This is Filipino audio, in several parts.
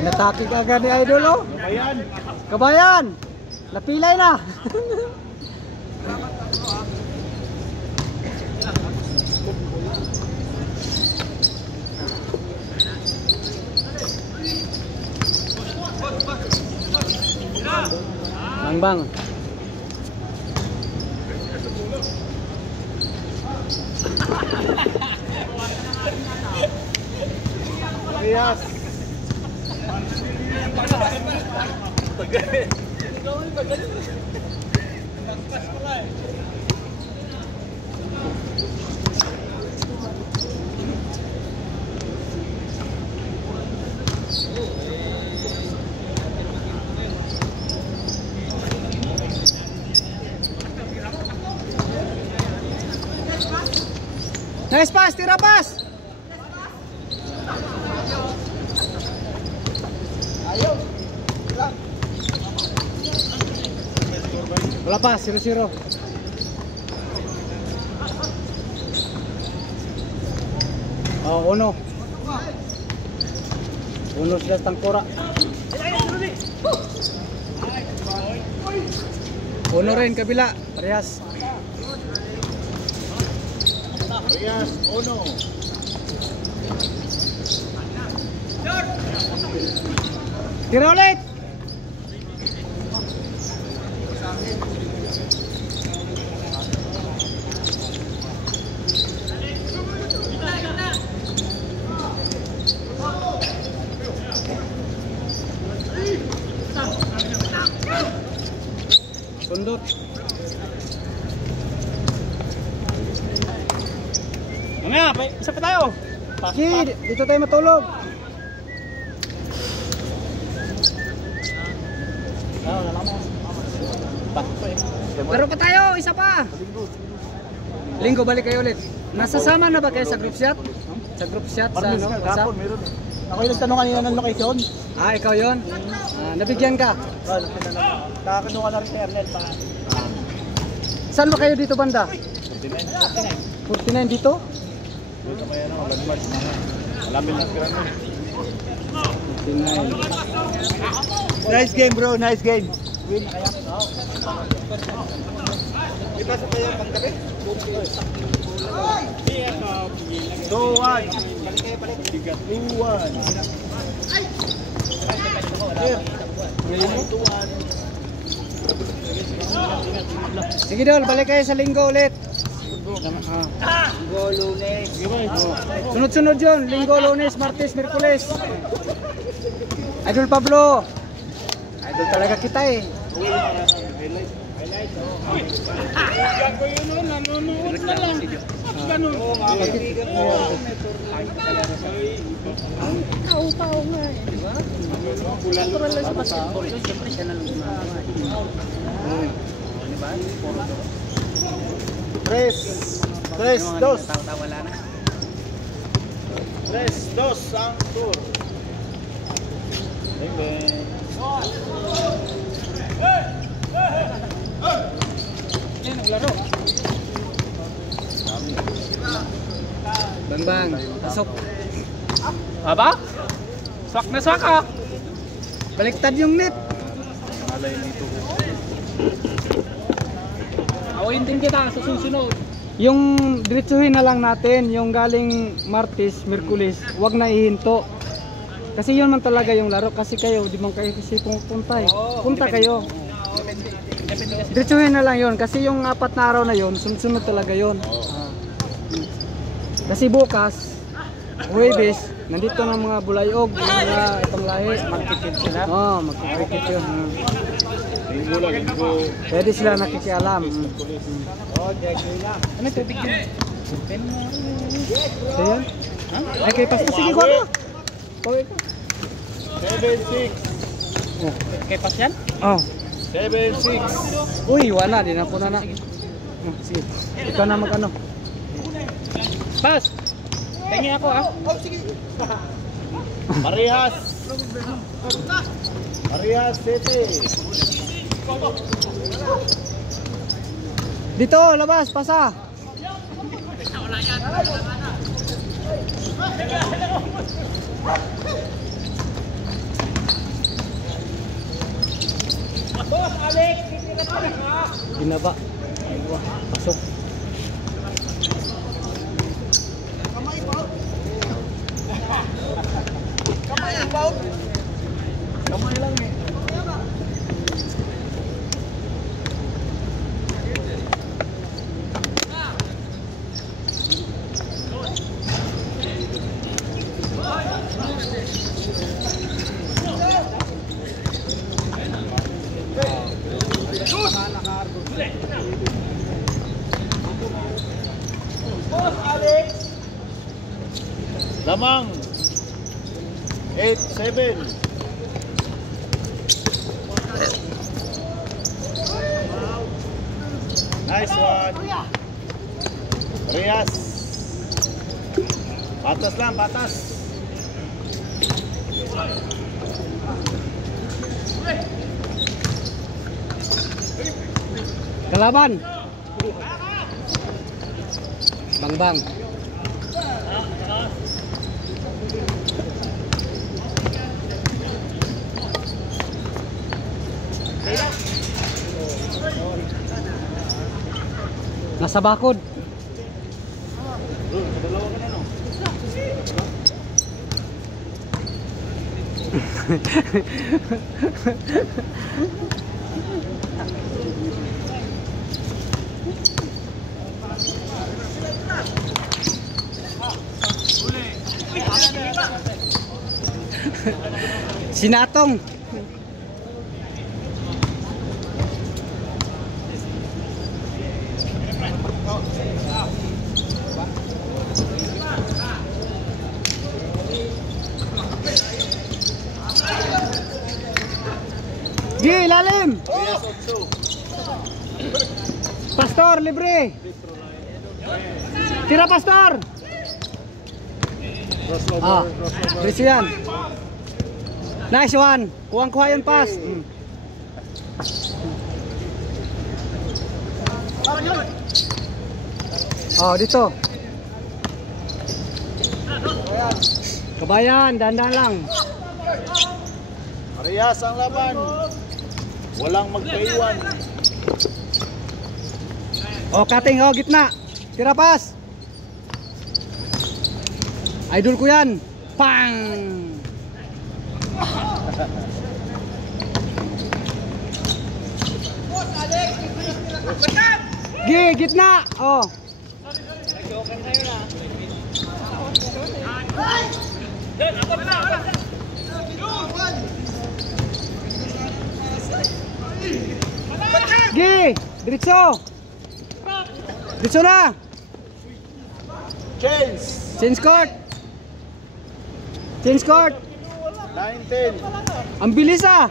Natake ka agad ni Idol, oh. Kabayan. Kabayan. Napilay na. Bang. Yes. Nice pass, tira pass. Ayo. Wala pa, 0-0. Oh, uno sila sa tangkura. Uno rin kabila, parehas. Parehas, uno. Tira ulit. Sundot. Mamaya, isa pa tayo. Sige, dito tayo matulog. Laro pa tayo, isa pa. Linggo balik kayo ulit. Nasasama na ba kayo sa group shot? Sa group shot sa ano? Kapon, meron. Ako yung nagtanong kanina ng location. Ah, ikaw yon. Nabigyan ka. Nakakano ka na rin kay Ernel pa. Saan ba kayo dito banda? 49. 49 dito? Dito may ano, landmark na. Malapit lang kira mo. 49. Nice game bro, nice game. Win na kaya? Iba sa tayo panggabi? 2-1. 2-1. Sige Dol, balik kayo sa linggo ulit. Linggo, Lunes. Sunod-sunod yun. Linggo, Lunes, Martes, Miyerkules. Idol Pablo. Idol talaga kita eh. Yan ko yun o, nanonood na lang. Ganun. Tao nga eh, di ba? Natural lang sa basketball yun, siyempre siya na lang gumagawa. Di ba? 3-2. 3-2 ang tour. Amen. Naglaro. Bang, pasok. Aba? Swak na swak ah. Baliktad yung net. Alay nito. Awayin din kita sa susunod. Yung diretsuhin na lang natin, yung galing Martes, Miyerkules, wag na ihinto. Kasi yun man talaga yung laro, kasi kayo, di man kayo kasi pumunta eh. Punta kayo. Diretsuhin na lang yun, kasi yung 4 na araw na yun, sunod-sunod talaga yun. Kasi bukas, Huwebes, Nandito ng mga bulayog, mga ibang lahi. Magkikid sila. Oh, magkikit yun. Linggo lang, linggo. Pwede sila nakikialam. Ano tubig yun? So yun? Ay, kay Pastor. Sige, kuha ka. Pawin ka. 7-6. Kay Pas yan? Oh. 7-6. Uy, wala. Di na po na. Sige. Ikaw na mag-ano. Pas! Tingin ako ah. Parehas. Parehas, 7. Dito, labas, pasa. Ginaba. Pasok. Kamay lang eh. Lamang 8-7. Nice one. Rias. Patas lang, patas. Kalaban. Bang. Nasa bakod. Dalawa ka na no? Sinatong. Gi, lalim. Rias 8. Pastor, libre. Tira, Pastor. Ah, Chris yan. Nice one. Kuha yun, pass. Oh, dito. Kabayan, dahan-dahan lang. Rias ang laban. Walang magpaiwan. Oh, cutting, oh, gitna. Tira, pass. Idol ko yan. Pang! Gi, gitna. Oh. Gi, diretso. Diretso na. Chains. Change court. Change court. 9-10. Ang bilis ah.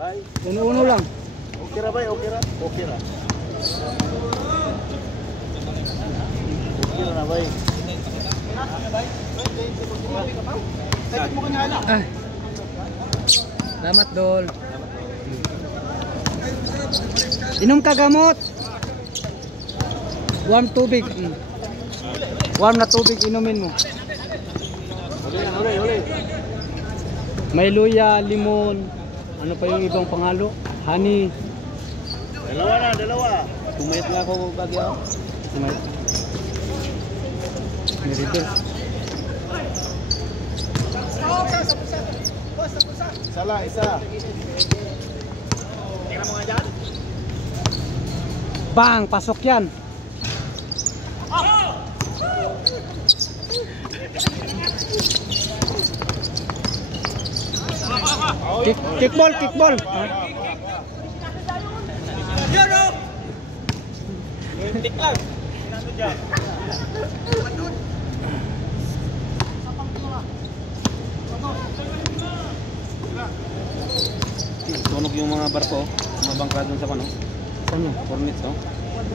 Bye. Uno-uno lang. Okay ra, bay? Okay ra? Okay ra. Okay ra na, bay. Ah. Salamat, Dol. Inom ka gamot. Warm tubig. Warm na tubig inumin mo. Uli. May luya, limon. Ano pa yung ibang pangalo? Honey. Dalawa. Tumayot nga ako bagyo. Isa. Bang! Pasok yan. Kickball, kickball. Tunog yung mga barko, mga bangka dun sa kano. Ano? Cornets, no?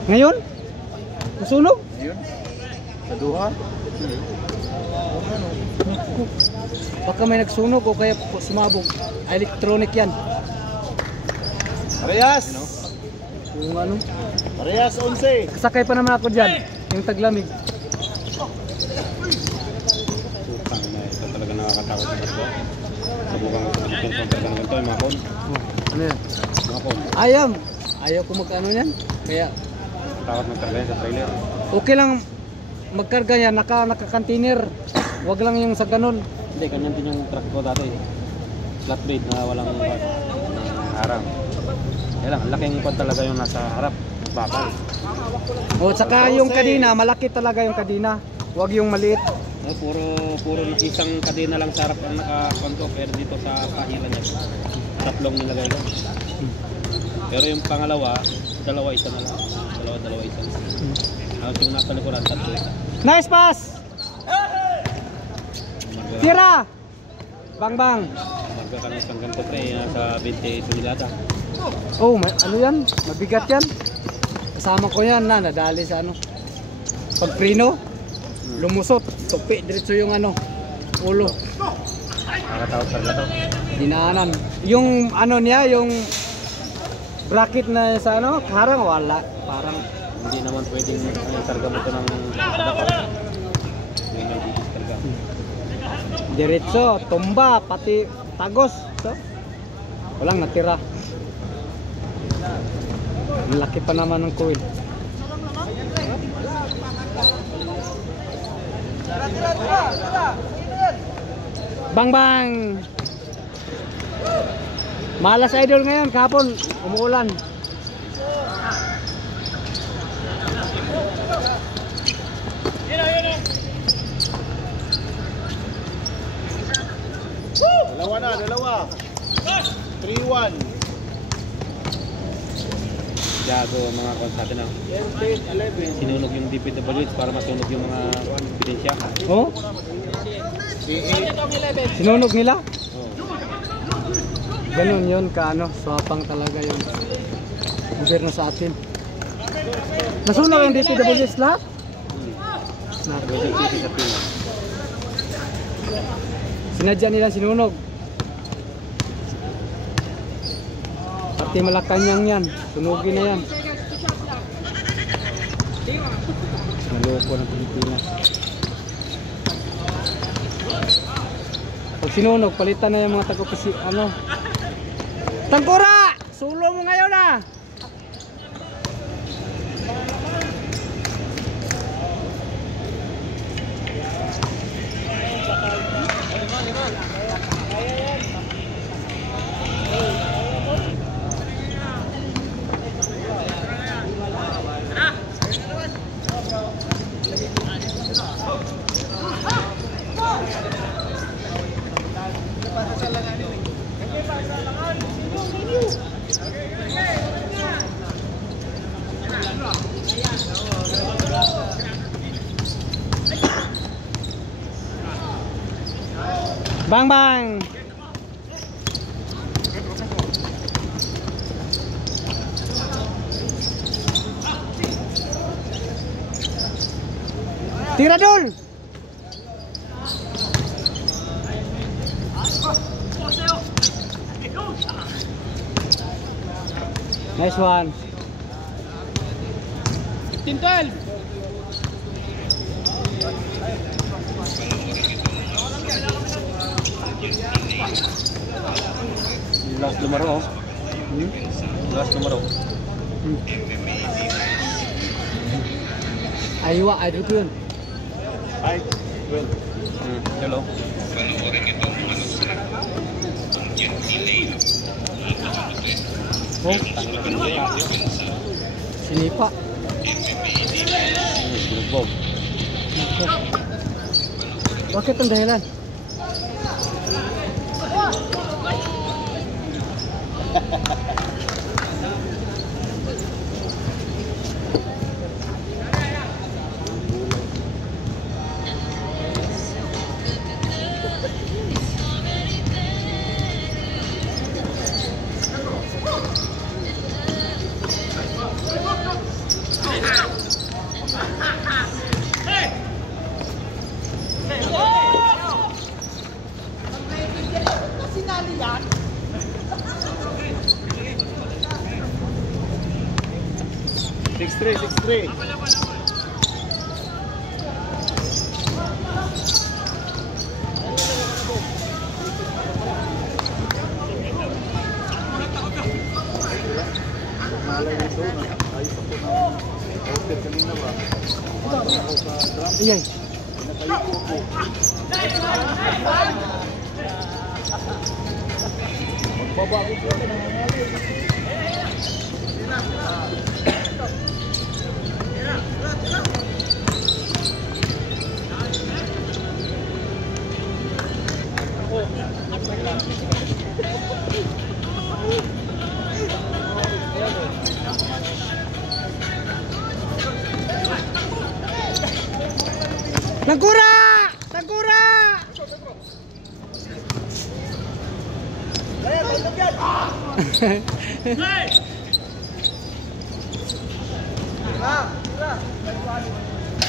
Ngayon? Masunog? Ayun. Sa duha. Naku. Baka may nagsunog o kaya sumabog. Electronic yan. Parehas! Yung ano? Parehas 11. Sakay pa naman ako dyan. Yung taglamig. Putang na, ito talaga nakakatakot sa barko. Subukan ko sa mga ganito, yung mga kon. Oh, ano yan? Mga kon. Ayaw ko mag-ano yan. Kaya Takot magkarga yan sa trailer. okay lang magkarga yan. Naka-container. Wag lang yung sa ganun. Hindi, ganyan din yung truck ko dati. Flatbed na walang harang. Kaya lang, ang laking kwan talaga yung nasa harap. Bakal. O saka yung kadina, malaki talaga yung kadina. Wag yung maliit. Puro isang kadena lang sa harap ang nakakonto. Pero dito sa pahilan niya, tatlong nilagay ko. Pero yung pangalawa, dalawa isa na lang. Dalawa isa. Tapos yung nasa likuran, tatlo isa. Nice pass! Tira! Bang bang! Marga ka ng isang ganito pre, nasa 20 tonelada. Oh, ano yan? Mabigat yan. Kasama ko yan na, nadali sa ano. Pag prino, lumusot, tupi, diretso yung ano, ulo. Nakatawag talaga to. Dinaanan. Yung ano niya, yung bracket na sa ano, harang wala. Parang Hindi naman pwedeng itarga mo ito ng dapat. Hindi na itarga. diretso, tumba, pati tagos. So, walang natira. Ang laki pa naman ng coil. Bang bang! Malas idol ngayon, kahapon umuulan. Dalawa. 3-1. Gago ang mga konsate na. 11. Sinunog yung DPWH para masunog yung mga ebidensya. Oh? Sinunog nila? Oh. Ganun yun ka ano, swapang talaga yung gobyerno sa atin. Nasunog yung DPWS lahat? Emergency sa Pino. Sinadya nila sinunog. Pati Malacanang yan, sunugin na yan. Naloko ng Pilipinas. Pag sinunog, palitan na yung mga taga-pasi, ano. Tangkura! Sulo mo ngayon ah! Bang bang. Tira dul. Nice one. 15-12. Last numero. Last numero. Aywa, idol ko yun. Ay, well. Hello. Oh, sinipa. Binugbog. Nako. Bakit ang dahilan? tinali yan. Six three. Malay nito na ayos ako na outer kanina ba? Ako sa drum. Ayay. Pinatayo ko ako. Magbaba ko siya ka nangangali. Nagkura! Nagkura!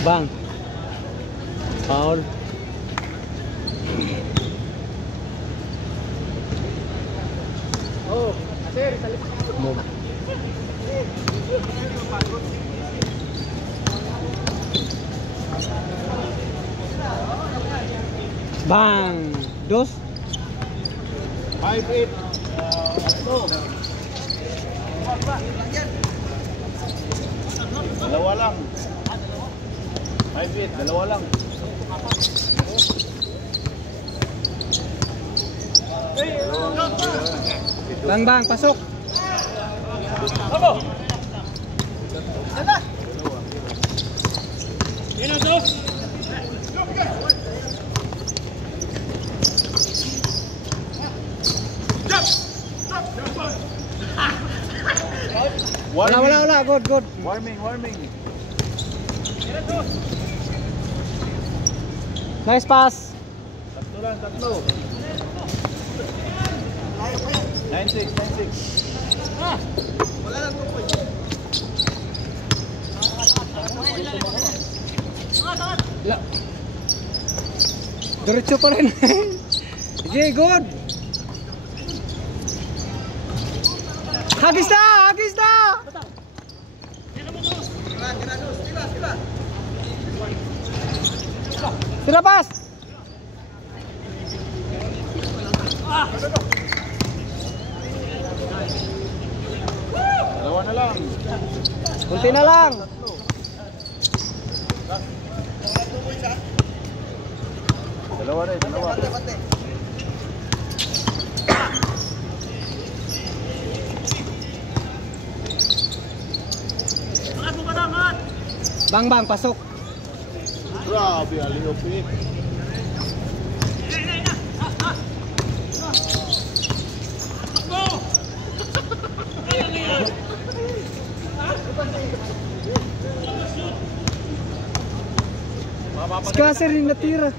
Bang. Foul. Oh, sir, salip. Move. Bang. Dos. 5-8. Dalawa lang. 5-8, dalawa lang. Bang bang, pasok. Wala. Good. Warming. Nice pass. Tatlo. 9-6. La. Diretso pa rin. Sige, good. Hagis na! Tira pas. Dalawa na lang. Kunti na lang. Dalawa. Bang, pasok. Grabe, aliop eh. Skaser yung natira.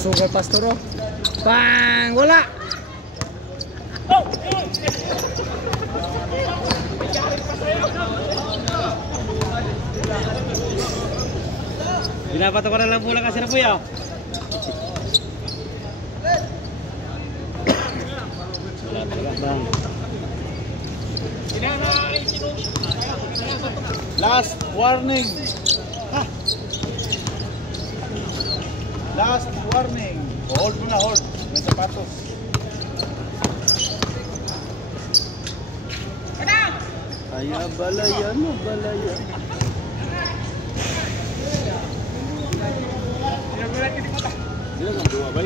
Sugar Pastoro. Bang! Wala! Binabato ko na lang bola kasi na kuya. Bang. Last warning. Last warning. Hold mo na, hold. May sapatos. Balayan. Sila kang duwa ba?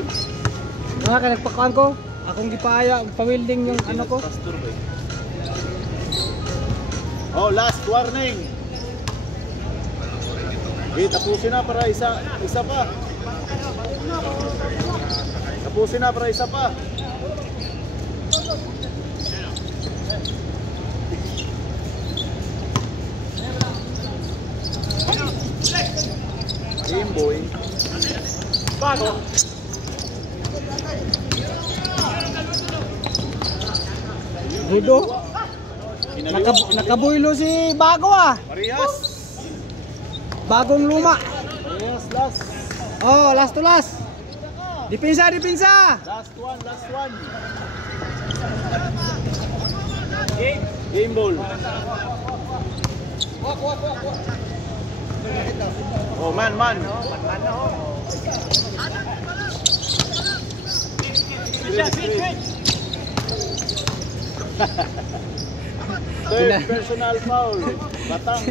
Mga kanagpakuan ko. Akong gipaya, pa-welding yung ano ko. Oh, last warning. Tapusin na para isa pa. Tapusin na para isa pa. Game boy. Bago. Rudo. Nakabuylo si Bago ah. Marias. Bagong luma. Yes, last. Oh, last to last. Dipinsa, dipinsa. Last one, last one. Game ball. Oh, man. Third personal foul. Batang.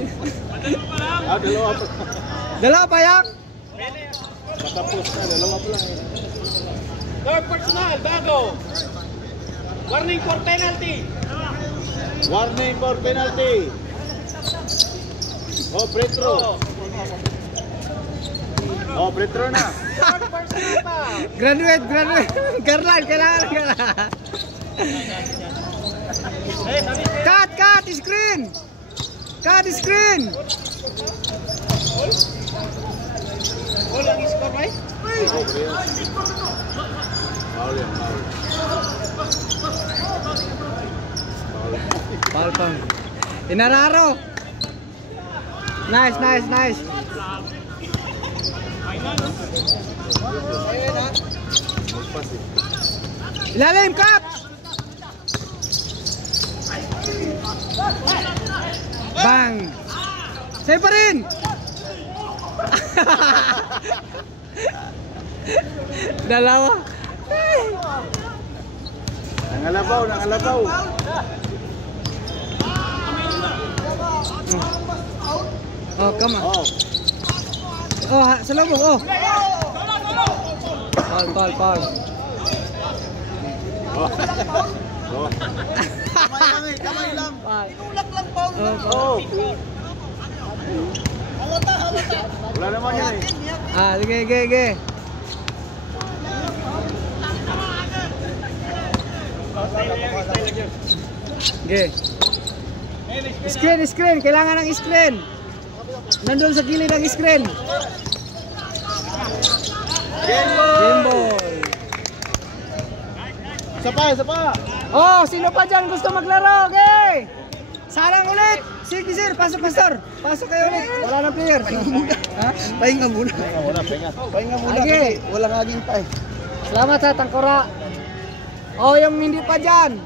Dalawa pa. Dalawa pa yak. Patapos na, dalawa pa lang. Third personal, bago. Warning for penalty. Warning for penalty. Oh, free throw. Oh, free throw na. Third personal pa. Graduate. Garland, kailangan. Cut, screen. Cut, screen. All ang score, right? Foul yan, foul. Foul pang. Inararo. Nice. Magpas eh. Ilalim, cut. Bang. Save pa rin. Dalawa. Nangalabaw. Oh, come on. Oh. Oh, salubong. Oh. Foul. Oh. Kamay lang. Tinulak lang po. Oh. Wala naman yan eh. Sige. Screen. Kailangan ng screen. Nandun sa gilid ng screen. Game ball. Isa pa. Oh, sino pa dyan gusto maglaro? Okay. Sarang ulit. Sige sir, pasok pastor. Pasok kayo ulit. Wala na player. Ha? Pahinga muna. Pahinga muna Okay. kasi walang aging pa eh. Salamat sa tangkora. Oh, yung hindi pa dyan.